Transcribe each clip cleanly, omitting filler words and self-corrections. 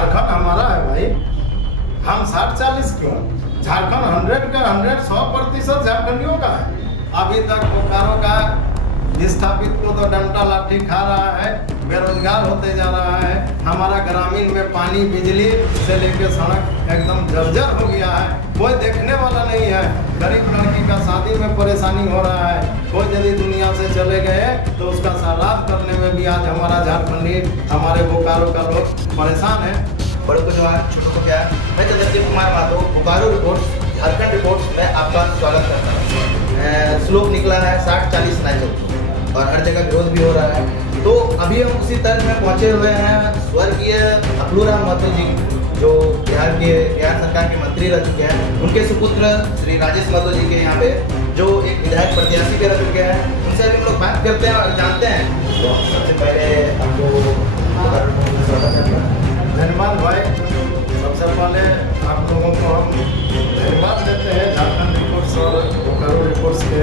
झारखंड हमारा है भाई, हम 60-40 क्यों? झारखंड 100 का 100% झारखंडियों का है। अभी तक बोकारो का विस्थापित को तो डंडा लाठी खा रहा है, बेरोजगार होते जा रहा है। हमारा ग्रामीण में पानी बिजली से लेकर सड़क एकदम जर्जर हो गया है, कोई देखने वाला नहीं है। गरीब लड़की का शादी में परेशानी हो रहा है, कोई यदि दुनिया से चले गए तो उसका श्राद्ध करने में भी आज हमारा झारखंडी, हमारे बोकारो का लोग परेशान है। बड़ों को जवान, छोटों को क्या। मैं चंद्रजीत कुमार माधो, बोकारो रिपोर्ट्स, झारखंड रिपोर्ट्स में आपका स्वागत करता हूँ। स्लोप निकला है 60-40 नाइट और हर जगह विरोध भी हो रहा है। तो अभी हम उसी तर्ज में पहुंचे हुए हैं स्वर्गीय अखलूराम महतो जी, जो बिहार सरकार के मंत्री रह चुके हैं। उनके सुपुत्र श्री राजेश महतो जी के यहाँ पे जो एक विधायक प्रत्याशी भी रह चुके हैं, उनसे अभी हम लोग बात करते हैं और जानते हैं। तो सबसे पहले आपको धन्यवाद भाई। सबसे पहले आप लोगों को हम धन्यवाद देते हैं, झारखंड रिपोर्ट्स और बोकारो रिपोर्ट्स के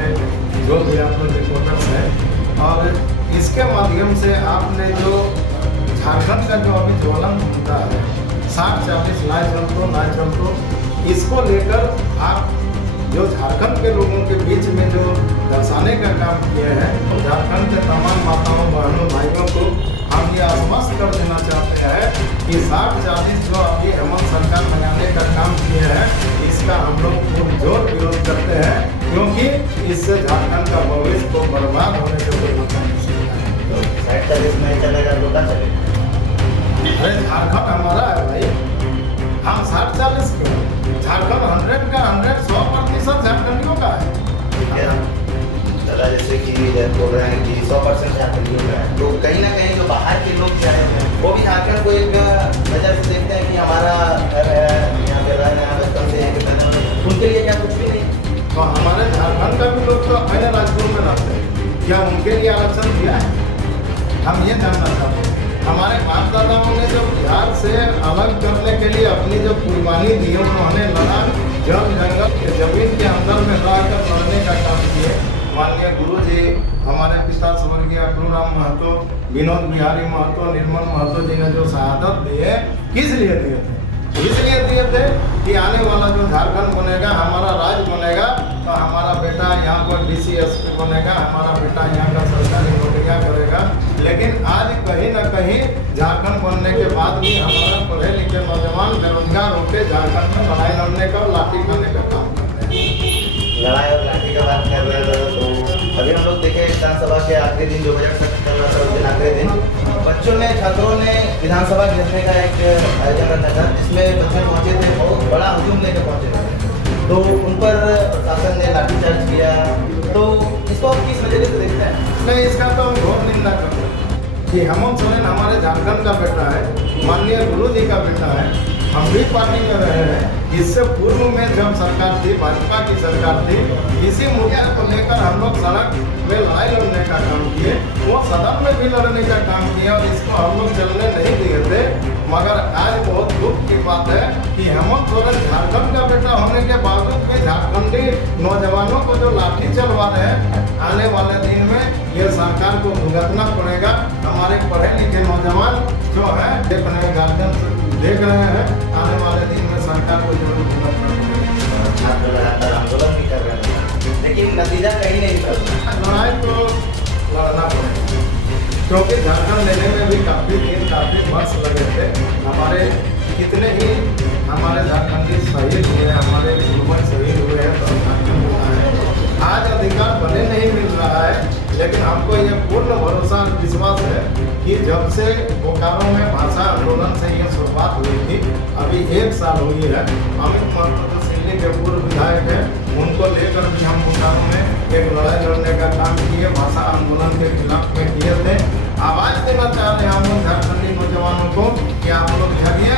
जो भी आप लोग रिपोर्टर्स हैं। और इसके माध्यम से आपने जो झारखंड का जो अभी ज्वलंत मुद्दा है 60-40 नाइचलतो, इसको लेकर आप जो झारखंड के लोगों के बीच में जो दर्शाने का काम किए हैं, तो झारखंड के तमाम माताओं बहनों भाइयों को हम ये आश्वस्त कर देना चाहते हैं कि 60-40 जो अभी हेमंत सरकार लगाने का काम किए हैं, इसका हम लोग पुरजोर विरोध करते हैं, क्योंकि इससे झारखंड का भविष्य को बर्बाद होने से कोई बचा नहीं सकता है। 60-40 में चलेगा तो क्या चलेगा? अरे झारखंड हमारा है भाई, हम 60-40 क्यों? झारखंड 100 का 100% झारखंडियों का है। ठीक है दादा, जैसे कि बोल रहे हैं कि 100% झारखंडियों का है, तो कहीं ना कहीं जो बाहर के लोग जो हैं वो भी झारखंड को एक नज़र से देखते हैं कि हमारा घर है, यहाँ पे रहना है, बचपन से यहीं पे रहना है, उनके लिए क्या कुछ भी नहीं? तो हमारे झारखंड का भी लोग तो अपने राजपुर में रहते हैं, क्या उनके लिए आरक्षण दिया है? हम ये जानना चाहते हैं। हमारे बाप दादाओं ने जो बिहार से अलग करने के लिए अपनी जो कुर्बानी दी, उन्होंने लड़ा, जल जंगल के जमीन के अंदर में रहकर लड़ने का काम किए। माननीय गुरु जी, हमारे पिता स्वर्गीय अखलूराम महतो, विनोद बिहारी महतो, निर्मल महतो जी ने जो शहादत दिए, किस लिए दिए थे? इसलिए दिए थे कि आने वाला जो झारखंड बनेगा, हमारा राज्य बनेगा, तो हमारा बेटा यहाँ पर DCSP बनेगा, हमारा बेटा यहाँ का सरकारी नौकरियाँ करेगा। लेकिन आज कहीं ना कहीं झारखंड बनने के बाद भी हमारा पढ़े लिखे नौजवान बेरोजगार होकर झारखंड में लड़ाई लड़ने का, लाठी खाने का काम करते हैं। लड़ाई और लाठी का बात कर रहे हैं, तो अभी हम लोग देखे विधानसभा के आखिरी दिन, जो बजट सत्र चल रहा था उस दिन आखिरी दिन, बच्चों ने, छात्रों ने विधानसभा घेरने का एक आयोजन रखा था, जिसमें बच्चे पहुंचे थे, बहुत बड़ा हुजूम लेकर पहुंचे थे, तो उन पर शासन ने लाठीचार्ज किया। तो इसको आप किस वजह से देखते हैं? नहीं, इसका तो हम घोर निंदा करते हैं कि हेमंत सोरेन हमारे झारखंड का बेटा है, माननीय गुरु जी का बेटा है, हम भी पार्टी में रहे हैं। इससे पूर्व में जब सरकार थी, भाजपा की सरकार थी, इसी मुद्दे को लेकर हम लोग सड़क में लड़ाई लड़ने का काम किए, वो सदन में भी लड़ने का काम किया और इसको हम लोग चलने नहीं दिए थे। मगर आज बहुत दुख की बात है कि हेमंत सोरेन झारखंड का बेटा होने के बावजूद भी झारखंडी नौजवानों को जो लाठी चलवा रहे हैं, आने वाले दिन में ये सरकार को भुगतना पड़ेगा। हमारे पढ़े लिखे नौजवान जो है देख रहे हैं, गार्जियन देख रहे हैं, आने वाले दिन में सरकार को जरूर भुगतना पड़ेगा। छात्र लगातार आंदोलन भी कर रहे हैं, लेकिन नतीजा कहीं नहीं निकल रहा। लड़ाई तो लड़ना पड़ेगा, क्योंकि झारखंड लेने में भी काफ़ी वर्ष लगे थे। हमारे कितने ही हमारे झारखंडी शहीद हुए, हमारे पूर्वज शहीद हुए हैं, तो झारखंड हुआ है। आज अधिकार भले नहीं मिल रहा है, लेकिन हमको ये पूर्ण भरोसा विश्वास है कि जब से बोकारो में भाषा आंदोलन से ये शुरुआत हुई थी, अभी 1 साल हुई है। अमित महतो जो सिल्ली के पूर्व विधायक हैं, उनको लेकर भी हम बोकारो में एक लड़ाई लड़ने का काम किए, भाषा आंदोलन के खिलाफ में किए थे। आवाज़ देना चाह रहे हैं हम लोग झारखंडी नौजवानों को कि आप लोग जगिए,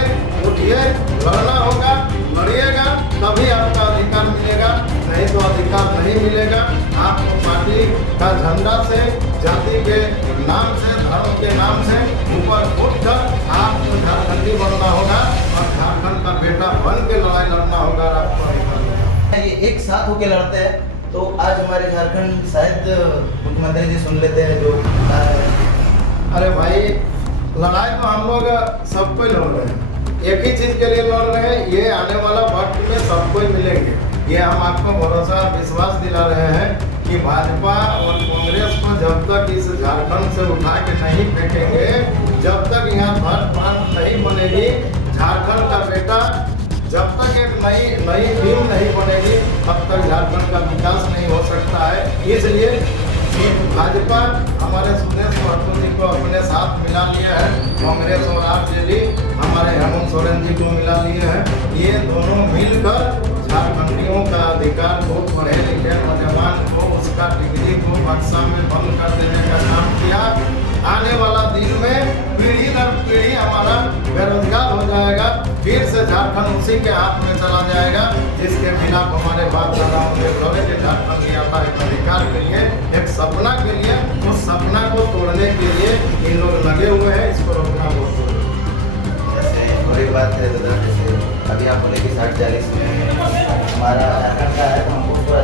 उठिए, लड़ना होगा, लड़िएगा, तभी आपका अधिकार मिलेगा, नहीं तो अधिकार नहीं मिलेगा। आपको पार्टी का झंडा से, जाति के नाम से, धर्म के नाम से ऊपर उठकर आपको झारखंडी बनना होगा और झारखंड का बेटा बन के लड़ाई लड़ना होगा और आपको अधिकार मिलेगा। ये एक साथ होके लड़ते हैं, तो आज हमारे झारखंड शायद मुख्यमंत्री जी सुन लेते हैं जो। अरे भाई, लड़ाई तो हम लोग सबको लड़ रहे हैं, एक ही चीज के लिए लड़ रहे हैं, ये आने वाला वक्त में सबको मिलेंगे। ये हम आपको भरोसा विश्वास दिला रहे हैं कि भाजपा और कांग्रेस को जब तक इस झारखंड से उठा के नहीं फेंकेंगे, जब तक यहाँ धर्म नहीं बनेगी, झारखंड का बेटा जब तक एक नई टीम नहीं बनेगी, तब तक झारखंड का विकास नहीं हो सकता है। इसलिए भाजपा हमारे सुदेश महतो जी को अपने साथ मिला लिया है, कांग्रेस और आरजेडी हमारे हेमंत सोरेन जी को मिला लिए हैं। ये दोनों मिलकर झारखंडियों का अधिकार को, पढ़े लिखे नौजवान को, उसका डिग्री को बक्सा में बंद कर देने का काम किया। आने वाला दिन में पीढ़ी दर पीढ़ी हमारा बेरोजगार हो जाएगा, फिर से झारखंड उसी के हाथ में चला जाएगा जिसके खिलाफ हमारे बाप दादाओं ने लड़े थे। झारखंड लिया था एक अधिकार के लिए, एक सपना के लिए। उस सपना को तोड़ने के लिए इन लोग लगे हुए हैं, इसको रोकना बहुत जरूरी है। जैसे और एक बात है दादा, जैसे अभी आप बोले कि 60-40 में हमारा झारखंड का है, तो हमको पूरा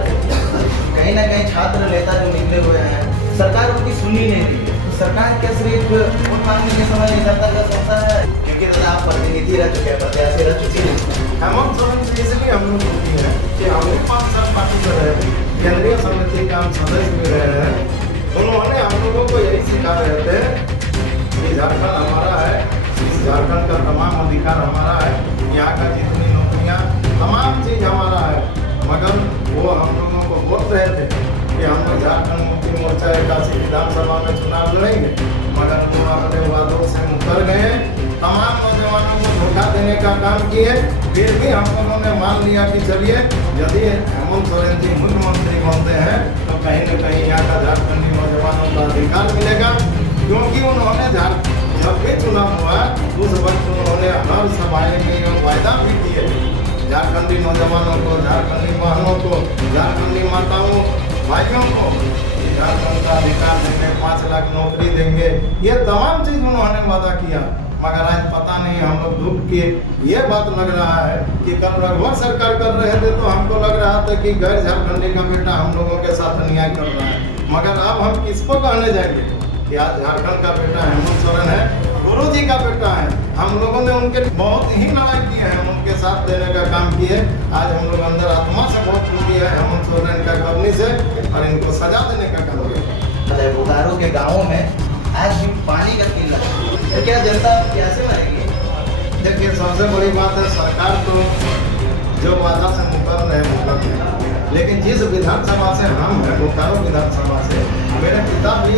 कहीं ना कहीं छात्र नेता जो निकले हुए हैं, सरकार उनकी सुनी नहीं रही है। तो सरकार क्या सिर्फ वोट मांगने के समय नहीं सरकार का सोचता है, क्योंकि दादा आप प्रतिनिधि रह चुके हैं, प्रत्याशी रह चुके हैं। हेमंत सोरेन जी इसलिए हम लोग होती है कि हम लोग 5 साल पार्टी कर रहे हैं, केंद्रीय समिति का हम सदस्य भी रहे हैं। उन्होंने हम लोगों को यही सिखा रहे थे कि झारखंड हमारा है, इस झारखंड का तमाम अधिकार हमारा है, यहाँ का जितनी नौकरियाँ तमाम चीज़ हमारा है। मगर वो हम लोगों को बोल रहे थे कि हम लोग झारखंड मुक्ति मोर्चा 81 विधानसभा में चुनाव लड़ेंगे, मगर वो अपने वादों से मुकर गए। तमाम नौजवानों को धोखा देने का काम किए। फिर भी हम लोगों ने मान लिया कि चलिए, यदि हेमंत सोरेन जी मुख्यमंत्री बनते हैं तो कहीं न कहीं यहाँ का झारखंडी नौजवानों का अधिकार मिलेगा, क्योंकि उन्होंने जब भी चुनाव हुआ उस वक्त उन्होंने हर सभाएं में ये वायदा भी किए, झारखंडी नौजवानों को, झारखंडी बहनों को, झारखंडी माताओं भाइयों को झारखंड का अधिकार देंगे, 5 लाख नौकरी देंगे। ये तमाम चीज उन्होंने वादा किया, मगर आज पता नहीं हम लोग दुख के ये बात लग रहा है कि कल रघुवर सरकार कर रहे थे तो हमको लग रहा था कि गैर झारखंडी का बेटा हम लोगों के साथ अन्याय कर रहा है, मगर अब हम किसको कहने जाएंगे कि आज झारखंड का बेटा हेमंत सोरेन है, गुरु जी का बेटा है। हम लोगों ने उनके बहुत ही लड़ाई की है, उनके साथ देने का काम किए। आज हम लोग अंदर आत्मा से बहुत दुखी है हेमंत सोरेन का करनी से, और इनको सजा देने का काम किया। बोकारो के गाँवों में आज भी पानी का किल्लत है, तो क्या जनता कैसे मरेगी? देखिए, सबसे बड़ी बात है सरकार तो जो वादा से मुकर रहे हैं, लेकिन जिस विधानसभा से हम हैं, बोकारो विधानसभा से, मेरे पिता भी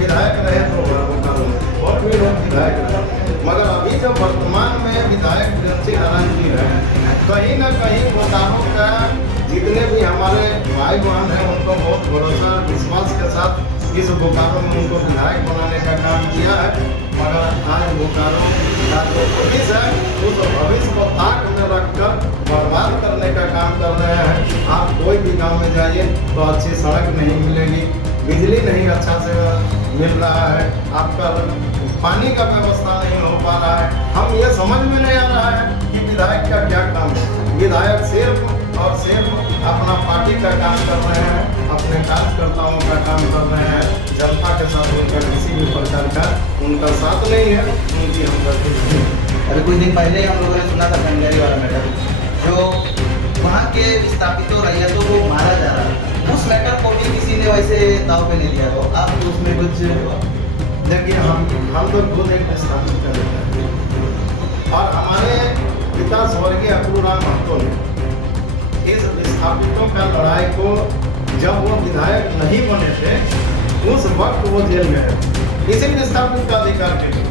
विधायक रहे तो बोकारो में, और भी लोग विधायक रहे, मगर अभी जो वर्तमान में विधायक प्रियंशी नारायण जी हैं, कहीं ना कहीं बोकारो का जितने भी हमारे भाई बहन हैं उनको बहुत भरोसा विश्वास के साथ इस बोकारो में उनको विधायक बनाने का काम किया है। मगर आज बोकारो का जो पुलिस है उस भविष्य को ताक में रखकर बर्बाद करने का काम कर रहे हैं। आप कोई भी गांव में जाइए तो अच्छी सड़क नहीं मिलेगी, बिजली नहीं अच्छा से मिल रहा है, आपका पानी का व्यवस्था नहीं हो पा रहा है। हम ये समझ में नहीं आ रहा है कि विधायक का क्या काम है। विधायक सिर्फ और सिर्फ अपना पार्टी का काम कर रहे हैं, अपने कार्यकर्ताओं का काम कर रहे हैं, जनता के साथ उनका किसी भी प्रकार का उनका साथ नहीं है, उनकी हमदर्दी नहीं है। अभी कुछ दिन पहले हम लोगों ने सुना था कंगरी वाला मैटर, जो वहाँ के विस्थापितों रैयतों को मारा जा रहा है, उस मैटर को भी किसी ने वैसे दाव पे नहीं लिया। तो आप उसमें कुछ देखिए, हम तो खुद एक विस्थापित कर रहे हैं, और हमारे पिता स्वर्गीय अक्रूराम महतो ने इस विस्थापितों का लड़ाई को, जब वो विधायक नहीं बने थे उस वक्त वो जेल में है इसी विस्थापित का अधिकार के लिए।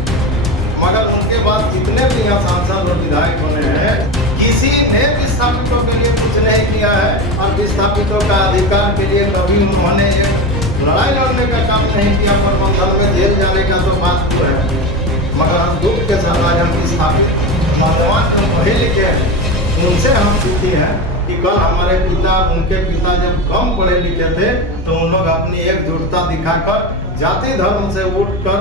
मगर उनके बाद जितने भी यहाँ सांसद और विधायक बने हैं, किसी ने विस्थापितों के लिए कुछ नहीं किया है, और विस्थापितों का अधिकार के लिए कभी उन्होंने ये लड़ाई लड़ने का काम नहीं किया। प्रबंधन में जेल जाने का तो बात तो है, मगर हम दुख के साथ आज हम विस्थापित नौजवान जो पढ़े लिखे हैं उनसे हम सीखी हैं कि कल हमारे पिता, उनके पिता जब कम पढ़े लिखे थे तो उन लोग अपनी एकजुटता दिखाकर जाति धर्म से उठकर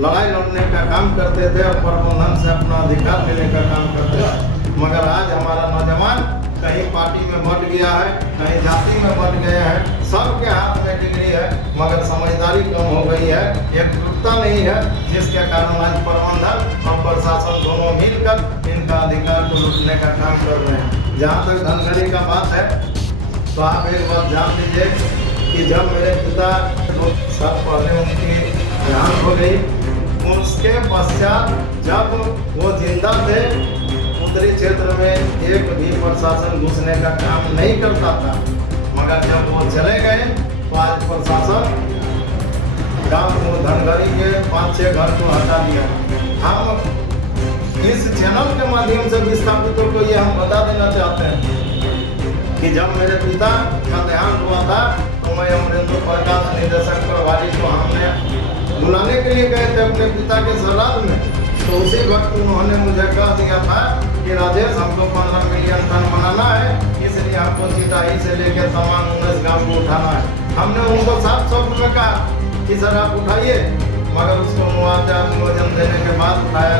लड़ाई लड़ने का काम करते थे और प्रबंधन से अपना अधिकार लेने का काम करते थे। मगर आज हमारा नौजवान कहीं पार्टी में बट गया है, कहीं जाति में बट गए हैं, सबके हाथ में डिग्री है, मगर समझदारी कम हो गई है, एकजुटता नहीं है, जिसके कारण आज प्रबंधन और प्रशासन दोनों मिलकर इन जहाँ तक धनगरी का बात है तो आप एक बात जान लीजिए कि जब मेरे पिता 2 साल पहले उनकी देहांत हो गई, उसके पश्चात जब वो जिंदा थे उत्तरी क्षेत्र में एक भी प्रशासन घुसने का काम नहीं करता था, मगर जब वो चले गए तो आज प्रशासन गांव को धनगरी के 5-6 घर को हटा दिया। हम इस चैनल के माध्यम से विस्थापितों को ये हम बता देना चाहते हैं कि जब मेरे पिता का देहांत हुआ था तो मैं अमरेंद्र प्रकाश निर्देशक प्रभारी को हमने बुलाने के लिए गए थे अपने पिता के श्राद्ध में, तो उसी वक्त उन्होंने मुझे कह दिया था कि राजेश हमको 15 मिलियन टन बनाना है, इसलिए हमको चिटाई से लेकर तमाम 19 गाँव को उठाना है। हमने उनको साफ शब्द में कहा कि सर आप उठाइए, मगर उसको मुआवजा नियोजन देने के बाद उठाया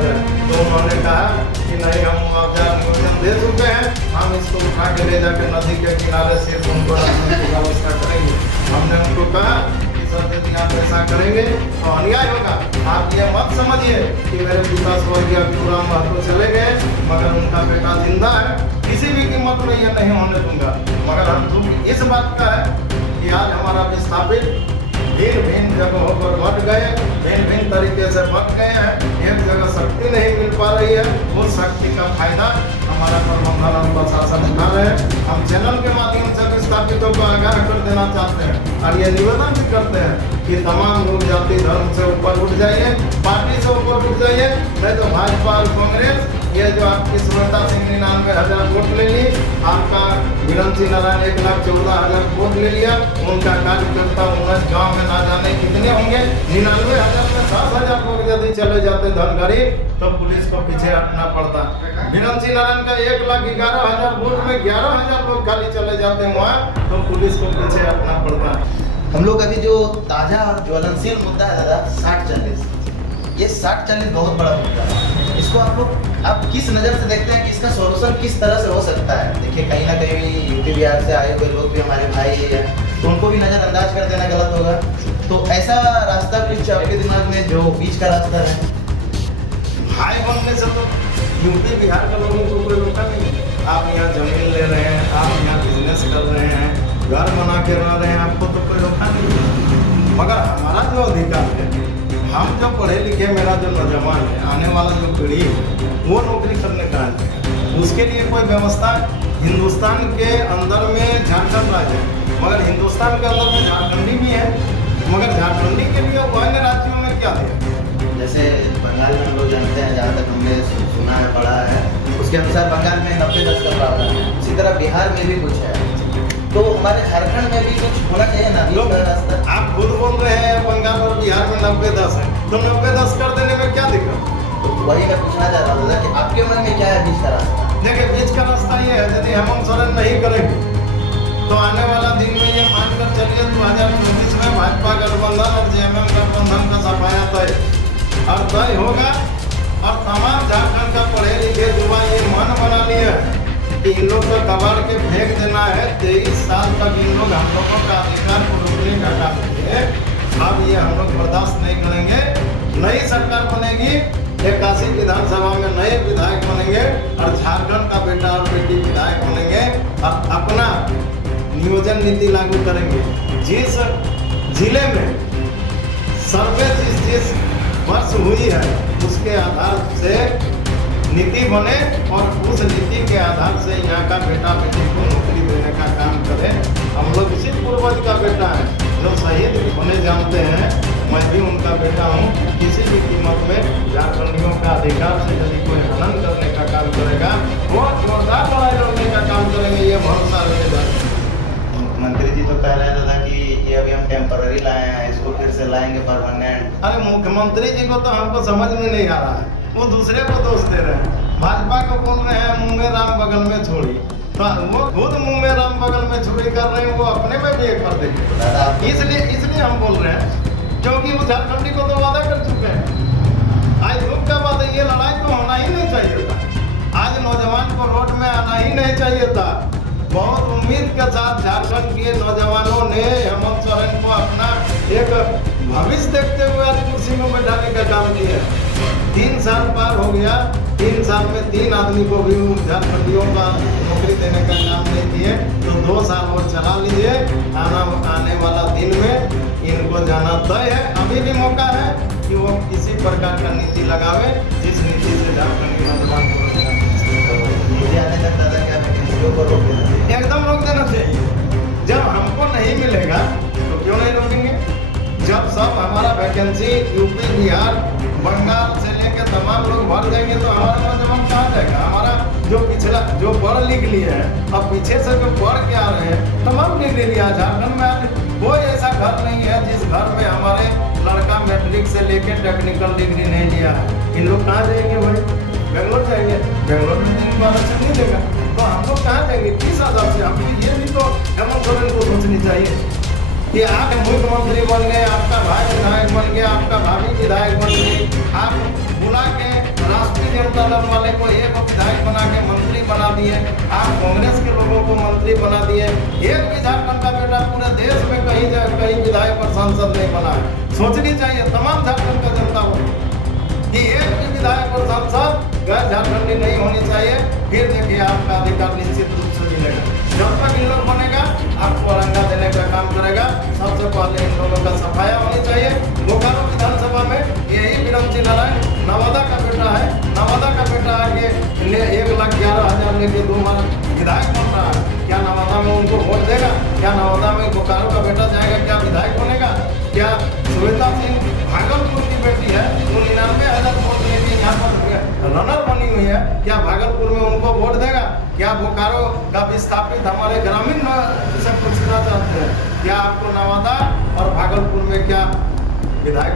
जाए। तो उन्होंने कहा कि नहीं, हम मुआवजा नियोजन दे चुके हैं, हम इसको उठा के ले जाकर नदी के किनारे सिर्फ उनको रखने की व्यवस्था करेंगे। हमने उनको कहा कि सर यदि आप ऐसा करेंगे तो अन्याय होगा। आप ये मत समझिए कि मेरे पिता स्वर्गीय अब्दुल महतो चले गए मगर उनका बेटा जिंदा है, किसी भी कीमत में ये नहीं होने दूंगा। मगर हम दुख इस बात का है कि आज हमारा विस्थापित भिन्न जगहों पर बट गए, भिन्न तरीके से बट गए हैं, एक जगह शक्ति नहीं मिल पा रही है, उस शक्ति का फायदा हमारा प्रबंधन और प्रशासन उठा रहे हैं। हम चैनल के माध्यम से विस्थापितों को आगाह कर देना चाहते हैं और ये निवेदन भी करते हैं कि तमाम लोग जाति धर्म से ऊपर उठ जाइए, पार्टी से ऊपर उठ जाइए, नहीं तो भाजपा और कांग्रेस ये जो आपकी सुनीता सिंह 99,000 वोट ले ली, आपका विरंची नारायण 1,14,000 वोट ले लिया, उनका कार्यकर्ता 19 गाँव में ना जाने कितने होंगे, 99,000 में 10,000 लोग यदि चले जाते धनगरी तो पुलिस को पीछे हटना पड़ता। विरंची नारायण का 1,11,000 वोट में 11,000 लोग खाली चले जाते वहाँ तो पुलिस को पीछे हटना पड़ता। हम लोग अभी जो ताज़ा और ज्वलनशील मुद्दा है दादा 60-40, ये 60-40 बहुत बड़ा मुद्दा है। इसको आप किस नज़र से देखते हैं कि इसका सॉल्यूशन किस तरह से हो सकता है? देखिए कहीं ना कहीं यूपी बिहार से आए हुए लोग भी हमारे भाई हैं, तो उनको भी नज़रअंदाज कर देना गलत होगा। तो ऐसा रास्ता कुछ आपके दिमाग में जो बीच का रास्ता है? भाई बनने से तो यूपी बिहार के लोगों को कोई रोका नहीं। आप यहाँ जमीन ले रहे हैं, आप यहाँ बिजनेस कर रहे हैं, घर बना के रह रहे हैं, आपको तो कोई रोका नहीं। मगर हमारा जो अधिकार है, हम जो पढ़े लिखे, मेरा जो नौजवान है, आने वाला जो पीढ़ी है, वो नौकरी करने का है, उसके लिए कोई व्यवस्था हिंदुस्तान के अंदर में झारखंड राज्य है, मगर हिंदुस्तान के अंदर में झारखंडी भी है, मगर झारखंडी के लिए अन्य राज्यों में क्या है? जैसे बंगाल में हम लोग जानते हैं, जहाँ तक हमने सुना है पढ़ा है, उसके अनुसार बंगाल में 90-10 का प्रावधान है, उसी तरह बिहार में भी कुछ है, तो हमारे झारखंड में भी कुछ होना चाहिए ना बीच का रास्ता। आप खुद बोल रहे हैं बंगाल और बिहार में 90-10 है, तो 90-10 कर देने में क्या दिक्कत? तो वही मैं पूछना चाह रहा था कि आपके मन में क्या है बीच का रास्ता? देखिए बीच का रास्ता ये है, यदि हेमंत सोरेन नहीं करेंगे तो आने वाला दिन में ये मानकर चलिए 2024 में भाजपा गठबंधन और जेएमएम गठबंधन का सफाया तय होगा और तमाम झारखंड का पढ़े लिखे युवा ये मन बना लिया कि इन लोग को दबाड़ के फेंक देना है। 23 साल तक इन लोग हम लोगों का अधिकार को रोकने का काम किए, अब ये हम लोग बर्दाश्त नहीं करेंगे। नई सरकार बनेगी, 81 विधानसभा में नए विधायक बनेंगे और झारखंड का बेटा और बेटी विधायक बनेंगे और अपना नियोजन नीति लागू करेंगे। जिस जिले में सर्वे जिस वर्ष हुई है उसके आधार से नीति बने और उस नीति के आधार से यहाँ का बेटा बेटी को नौकरी देने का काम करें। हम लोग इसी पूर्वज का बेटा है जो शहीद होने जानते हैं, मैं भी उनका बेटा हूँ। किसी भी कीमत में झारखंडियों का अधिकार से यदि कोई हनन करने का काम करेगा वो जोरदार लड़ाई लड़ने का काम करेंगे, ये भरोसा रहेगा। मुख्यमंत्री जी तो कह रहे थे कि ये अभी हम टेम्पररी लाए हैं, इसको फिर से लाएंगे परमानेंट। अरे मुख्यमंत्री जी को तो हमको समझ में नहीं आ रहा है, वो दूसरे को दोष दे रहे हैं। भाजपा को बोल रहे हैं मुंह में राम बगल में छोड़ी, तो वो खुद मुंह में राम बगल में छुरी कर रहे हैं, वो अपने में भी एक कर देंगे। इसलिए हम बोल रहे हैं क्योंकि वो झारखंडी को तो वादा कर चुके हैं। आज दुख का बात है, ये लड़ाई तो होना ही नहीं चाहिए था। आज नौजवान को रोड में आना ही नहीं चाहिए था। बहुत उम्मीद के साथ झारखंड के नौजवानों ने हेमंत सोरेन को अपना एक भविष्य देखते हुए आज कुर्सी में बैठाने का काम किया। 3 साल पार हो गया, 3 साल में 3 आदमी को भी झारखंडियों का नौकरी देने का काम नहीं किए, तो 2 साल और चला लीजिए। आने वाला दिन में इनको जाना तय है। अभी भी मौका है कि वो किसी प्रकार का नीति लगावे जिस नीति से झारखंडी नौजवान को मुझे आने तक दादा क्या वैकेंसियों को रोक देना चाहिए। एकदम रोक देना चाहिए। जब हमको नहीं मिलेगा तो क्यों नहीं रोकेंगे? जब सब हमारा वैकेंसी यूपी, बिहार, बंगाल से लेकर तमाम लोग भर जाएंगे तो हमारा नौजवान कहाँ जाएगा? हमारा जो पिछला जो पढ़ लिख लिए हैं, अब पीछे से जो पढ़ के आ रहे हैं, तमाम डिग्री लिया। झारखंड में आज कोई ऐसा घर नहीं है जिस घर में हमारे लड़का मैट्रिक से लेकर टेक्निकल डिग्री नहीं लिया है। इन लोग कहाँ जाएंगे भाई? बेंगलोर जाएंगे। बेंगलोर में इनको आरक्षण नहीं देगा तो हम लोग कहाँ जाएंगे? किस आधार से? हम ये भी तो हेमंत सोरेन को सोचनी चाहिए कि आप मुख्यमंत्री बन गए, आपका भाई विधायक बन गया, आपका भाभी विधायक बन गई, आप बुला के राष्ट्रीय जनता दल वाले को एक विधायक बना के मंत्री बना दिए, आप कांग्रेस के लोगों को मंत्री बना दिए। एक भी झारखंड का बेटा पूरे देश में कहीं विधायक और सांसद नहीं बना है। सोचनी चाहिए तमाम झारखंड का जनता को कि एक भी विधायक और सांसद गैर झारखंडी नहीं होनी चाहिए। फिर देखिए आपका अधिकार निश्चित रूप से मिलेगा। जब तक इन लोग बनेगा आपको औरंगा देने का काम करेगा। सबसे पहले इन लोगों का सफाया होनी चाहिए। बोकारो विधानसभा में यही विरंची नारायण नवादा का बेटा है। नवादा का बेटा आगे 1,11,000 लेके 2 बार विधायक बन रहा है। क्या नवादा में उनको वोट देगा? क्या नवादा में बोकारो का बेटा जाएगा क्या विधायक बनेगा? क्या श्वेता सिंह भागलपुर की बेटी है, वो 99,000 वोट लेके यहाँ पर रनर बनी हुई है, क्या भागलपुर में उनको वोट देगा? क्या बोकारो का विस्थापित हमारे ग्रामीण से पूछना चाहते हैं क्या आपको नवादा और भागलपुर में क्या विधायक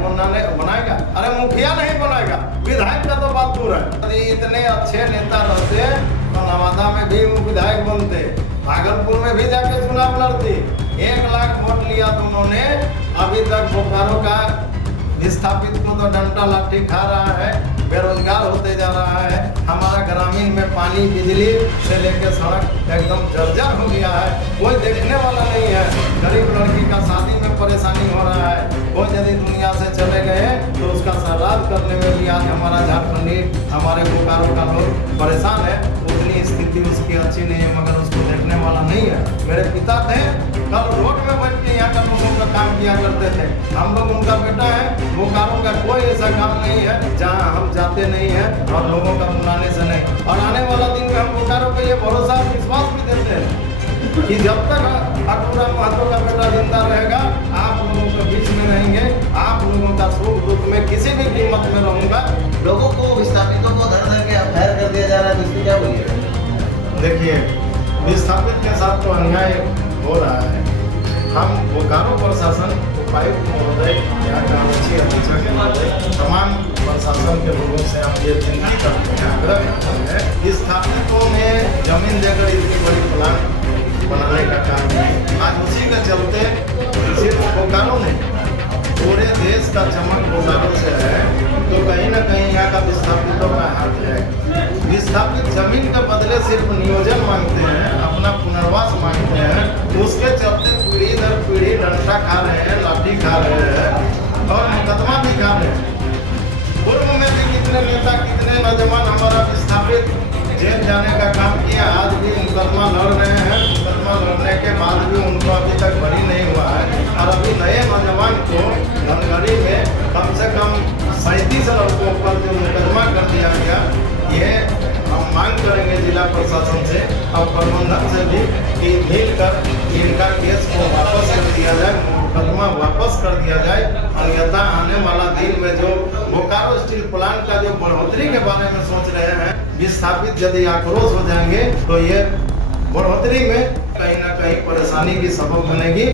बनाएगा? अरे मुखिया नहीं बनाएगा, विधायक का तो बात दूर है। यदि इतने अच्छे नेता रहते तो नवादा में भी विधायक बनते, भागलपुर में भी जाके चुनाव लड़ती। 1 लाख वोट लिया तो उन्होंने। अभी तक बोकारो का विस्थापित को तो डंडा लाठी खा रहा है, बेरोजगार होते जा रहा है। हमारा ग्रामीण में पानी, बिजली से लेकर सड़क एकदम जर्जर हो गया है। कोई देखने वाला नहीं है। गरीब लड़की का शादी में परेशानी हो रहा है। कोई यदि दुनिया से चले गए तो उसका श्राद्ध करने में भी आज हमारा झारखंडी, हमारे बोकारो का लोग परेशान है। उतनी स्थिति उसकी अच्छी नहीं है, मगर उसको देखने वाला नहीं है। मेरे पिता थे, कल रोड में बैठ के यहाँ का लोगों का काम किया करते थे। हम लोग उनका बेटा है। बोकारो का कोई ऐसा काम नहीं है जहाँ हम जाते नहीं हैं और लोगों का बुलाने से नहीं। और आने वाला दिन में हम बोकारो पे ये भरोसा विश्वास भी देते हैं कि जब तक अटूरा महतो का बेटा जिंदा रहेगा, आप लोगों के बीच में रहेंगे। आप लोगों का सुख दुख में किसी भी कीमत में रहूंगा। लोगों को, विस्थापितों को धर धर के अफायर कर दिया जा रहा है, इसमें क्या बोलिए? देखिए, विस्थापित के साथ तो अन्याय हो रहा है। हम बोकारो प्रशासन, उपायुक्त महोदय, यहाँ का मुख्य अधीक्षक महोदय, तमाम प्रशासन के लोगों से हम ये विनती करते हैं, आग्रह करते हैं, विस्थापितों में जमीन देकर इतनी बड़ी प्लान बनाने का काम है। आज उसी के चलते सिर्फ बोकारो नहीं, पूरे देश का चमक बोकारो से है। तो कहीं ना कहीं यहाँ का विस्थापितों का हाथ है। विस्थापित जमीन के बदले सिर्फ नियोजन मांगते हैं, अपना पुनर्वास मांगते हैं। उसके चलते पीढ़ी दर पीढ़ी डंडा खा रहे हैं, लाठी खा रहे हैं और मुकदमा भी खा रहे हैं। पूर्व में भी कितने नेता, कितने नौजवान हमारा विस्थापित जेल जाने का काम किया, आज भी मुकदमा लड़ रहे हैं। मुकदमा लड़ने के बाद भी उनको अभी तक बरी नहीं हुआ है। और अभी नए नौजवान को धनगढ़ी में कम से कम 37 लड़कों पर जो मुकदमा कर दिया गया, ये हम मांग करेंगे जिला प्रशासन से और प्रबंधन से भी कि मिलकर इनका केस को वापस कर दिया जाए, मुकदमा वापस कर दिया जाए। अन्यथा आने वाला दिन में जो बोकारो स्टील प्लांट का जो बढ़ोतरी के बारे में सोच रहे हैं, विस्थापित यदि आक्रोश हो जाएंगे तो ये बढ़ोतरी में कहीं ना कहीं परेशानी की सबब बनेगी।